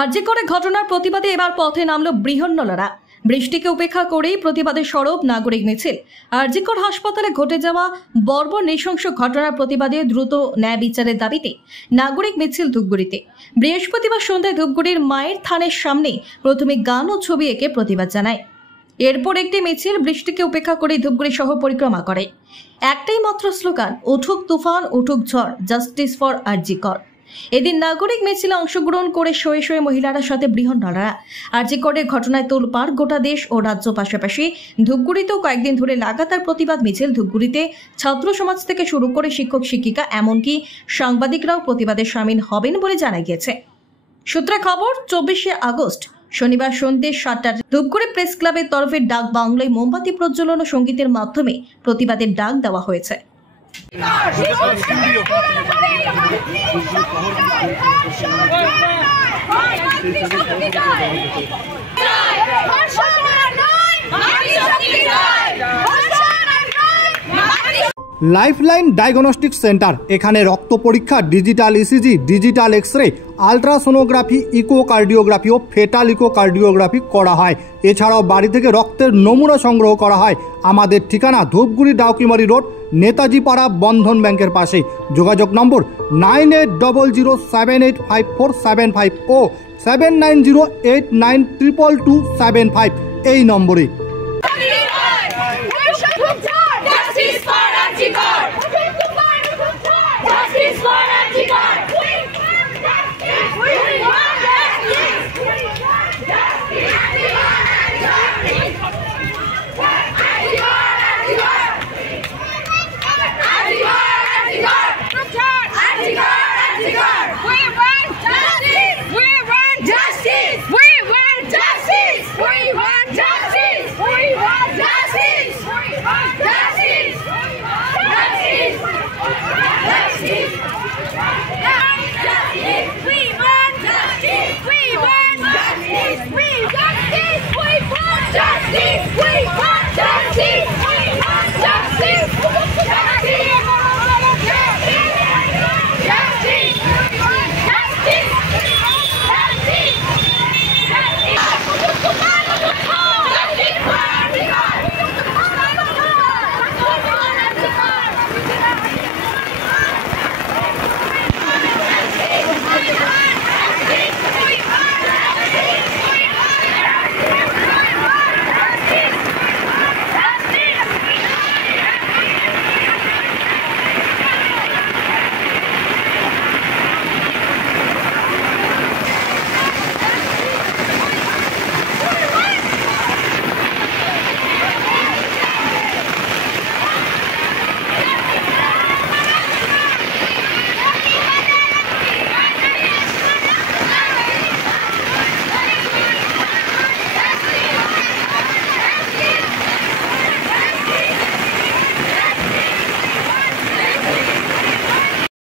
আরজি করে ঘটনার প্রতিবাদে এবার পথে নামল বৃহন্নলারা। বৃষ্টিকে উপেক্ষা করেই প্রতিবাদে সরব নাগরিক মিছিল। আরজিকর হাসপাতালে ঘটে যাওয়া বর্বর নৃশংস ঘটনার প্রতিবাদে দ্রুত ন্যায় বিচারের দাবিতে নাগরিক মিছিল ধূপগুড়িতে। বৃহস্পতিবার সন্ধ্যায় ধূপগুড়ির মায়ের থানের সামনে প্রথমে গান ও ছবি এঁকে প্রতিবাদ জানায়। এরপর একটি মিছিল বৃষ্টিকে উপেক্ষা করে ধূপগুড়ি শহ পরিক্রমা করে। একটাই মাত্র স্লোগান, উঠুক তুফান উঠুক ঝড়, জাস্টিস ফর আরজিকর। এদিন নাগরিক মিছিলে অংশগ্রহণ করে শয়ে শয়ে মহিলারা সাথে বৃহন্নলারা। আরজিকরের ঘটনায় তোলপাড় গোটা দেশ ও রাজ্য, পাশাপাশি ধূপগুড়িতেও কয়েকদিন ধরে লাগাতার প্রতিবাদ মিছিল। ধূপগুড়িতে ছাত্র সমাজ থেকে শুরু করে শিক্ষক শিক্ষিকা এমনকি সাংবাদিকরাও প্রতিবাদে সামিল হবেন বলে জানা গিয়েছে। সূত্রে খবর, 24শে আগস্ট শনিবার সন্ধ্যে 7টায় ধূপগুড়ি প্রেস ক্লাবের তরফে ডাক বাংলায় মোমবাতি প্রজ্বলন ও সঙ্গীতের মাধ্যমে প্রতিবাদের ডাক দেওয়া হয়েছে। লাইফলাইন ডায়াগনস্টিক সেন্টার, এখানে রক্ত পরীক্ষা, digital ECG, digital X-ray, ultrasonography, echocardiography ও ফেটাল ইকোকার্ডিওগ্রাফি করা হয়। এছাড়াও বাড়ি থেকে রক্তের নমুনা সংগ্রহ করা হয়। আমাদের ঠিকানা ধূপগুড়ি ডাউকিমারি রোড, নেতাজি পাড়া, বন্ধন ব্যাংকের পাশে। যোগাযোগ নম্বর 9800785475 ও 7908922275 এই নম্বরে। We want